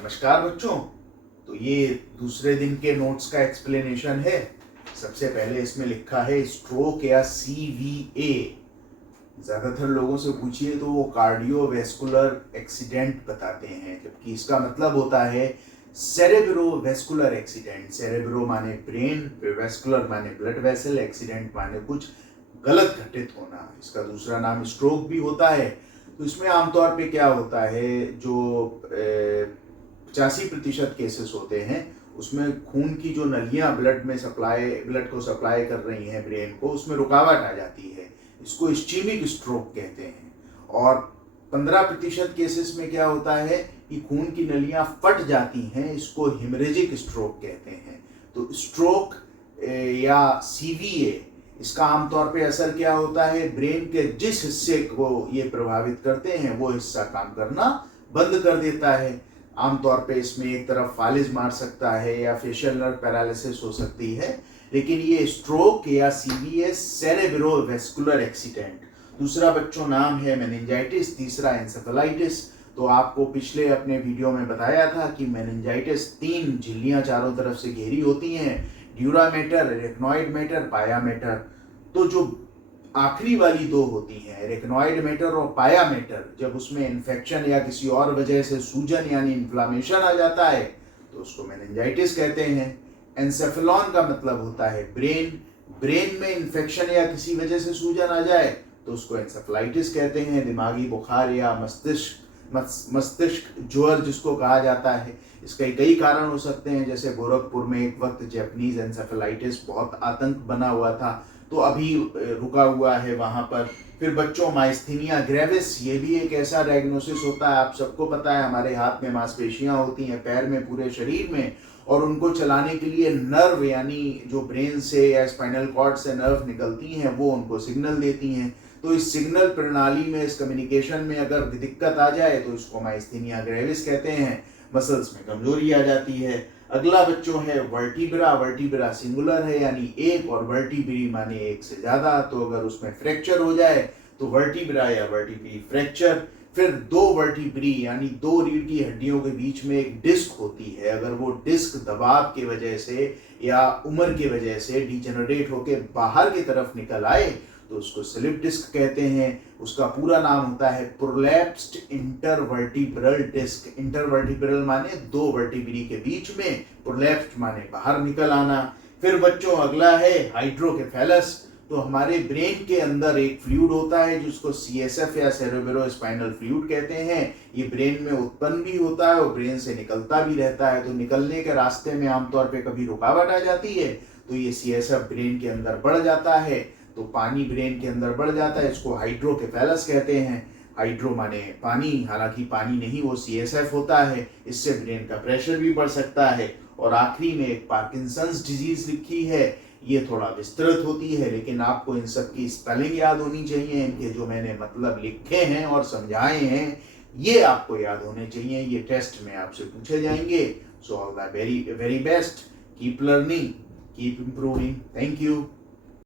नमस्कार बच्चों। तो ये दूसरे दिन के नोट्स का एक्सप्लेनेशन है। सबसे पहले इसमें लिखा है स्ट्रोक या CVA। ज़्यादातर लोगों से पूछिए तो वो कार्डियोवैस्कुलर एक्सीडेंट बताते हैं, जबकि इसका मतलब होता है सेरेब्रोवैस्कुलर एक्सीडेंट। सेरेब्रो माने ब्रेन, वैस्कुलर माने ब्लड वेसल, एक्सीडेंट माने कुछ गलत घटित होना। इसका दूसरा नाम स्ट्रोक भी होता है। तो इसमें आमतौर पे क्या होता है, जो 85% केसेस होते हैं उसमें खून की जो नलियां ब्लड को सप्लाई कर रही हैं ब्रेन को, उसमें रुकावट आ जाती है। इसको इस्चीमिक स्ट्रोक कहते हैं। और 15% केसेस में क्या होता है कि खून की नलियां फट जाती हैं, इसको हिमरेजिक स्ट्रोक कहते हैं। तो स्ट्रोक या CVA, इसका आमतौर पे असर क्या होता है, ब्रेन के जिस हिस्से को ये प्रभावित करते हैं वो हिस्सा काम करना बंद कर देता है। आमतौर पे इसमें एक तरफ फालिज मार सकता है या फेशियल नर्व पैरालिसिस हो सकती है। लेकिन ये स्ट्रोक या CVA सेरेब्रोवैस्कुलर एक्सीडेंट। दूसरा बच्चों नाम है मेनिंजाइटिस, तीसरा एंसेफेलाइटिस। तो आपको पिछले अपने वीडियो में बताया था कि मेनिंजाइटिस 3 झिल्लियां चारों तरफ से घेरी होती हैं, ड्यूरा मैटर, एरेक्नॉइड मैटर, पाया मैटर। तो जो आखिरी वाली दो होती हैं, एरेक्नॉइड मैटर और पाया मैटर, जब उसमें इन्फेक्शन या किसी और वजह से सूजन यानी इन्फ्लामेशन आ जाता है तो उसको मेनिंजाइटिस कहते हैं। एंसेफेलॉन का मतलब होता है ब्रेन में इन्फेक्शन या किसी वजह से सूजन आ जाए तो उसको एंसेफेलाइटिस कहते हैं। दिमागी बुखार या मस्तिष्क ज्वर जिसको कहा जाता है, इसके कई कारण हो सकते हैं। जैसे गोरखपुर में एक वक्त जैपनीज एंसेफेलाइटिस बहुत आतंक बना हुआ था, तो अभी रुका हुआ है वहां पर। फिर बच्चों माइस्थीनिया ग्रेविस, ये भी एक ऐसा डायग्नोसिस होता है। आप सबको पता है हमारे हाथ में मांसपेशियां होती हैं, पैर में, पूरे शरीर में, और उनको चलाने के लिए नर्व यानी जो ब्रेन से या स्पाइनल कॉर्ड से नर्व निकलती हैं वो उनको सिग्नल देती हैं। तो इस सिग्नल प्रणाली में, इस कम्युनिकेशन में अगर दिक्कत आ जाए तो इसको माइस्थीनिया ग्रेविस कहते हैं। मसल्स में कमजोरी आ जाती है। अगला बच्चों है वर्टिब्रा। वर्टिब्रा सिंगुलर है यानी एक, और वर्टिब्री माने एक से ज्यादा। तो अगर उसमें फ्रैक्चर हो जाए तो वर्टिब्रा या वर्टिब्री फ्रैक्चर। फिर 2 वर्टिब्री यानी 2 रीढ़ की हड्डियों के बीच में एक डिस्क होती है, अगर वो डिस्क दबाव की वजह से या उम्र की वजह से डिजेनरेट होकर बाहर की तरफ निकल आए तो उसको स्लिप डिस्क कहते हैं। उसका पूरा नाम होता है प्रोलैप्स्ड इंटरवर्टिब्रल डिस्क। इंटरवर्टिब्रल माने 2 वर्टिब्री के बीच में, प्रोलैप्स्ड माने बाहर निकल आना। फिर बच्चों अगला है हाइड्रोकेफेलस। तो हमारे ब्रेन के अंदर एक फ्लूइड होता है जिसको CSF या सेरेब्रो स्पाइनल फ्लूइड कहते हैं। ये ब्रेन में उत्पन्न भी होता है और ब्रेन से निकलता भी रहता है। तो निकलने के रास्ते में आमतौर पे कभी रुकावट आ जाती है तो ये CSF ब्रेन के अंदर बढ़ जाता है, तो पानी ब्रेन के अंदर बढ़ जाता है, इसको हाइड्रोकेफेलस कहते हैं। हाइड्रो माने पानी, हालांकि पानी नहीं, वो CSF होता है। इससे ब्रेन का प्रेशर भी बढ़ सकता है। और आखिरी में एक पार्किंसंस डिजीज लिखी है। ये थोड़ा विस्तृत होती है, लेकिन आपको इन सब की स्पेलिंग याद होनी चाहिए। इनके जो मैंने मतलब लिखे हैं और समझाए हैं ये आपको याद होने चाहिए। ये टेस्ट में आपसे पूछे जाएंगे। So all the very very best. Keep learning, keep improving. Thank you.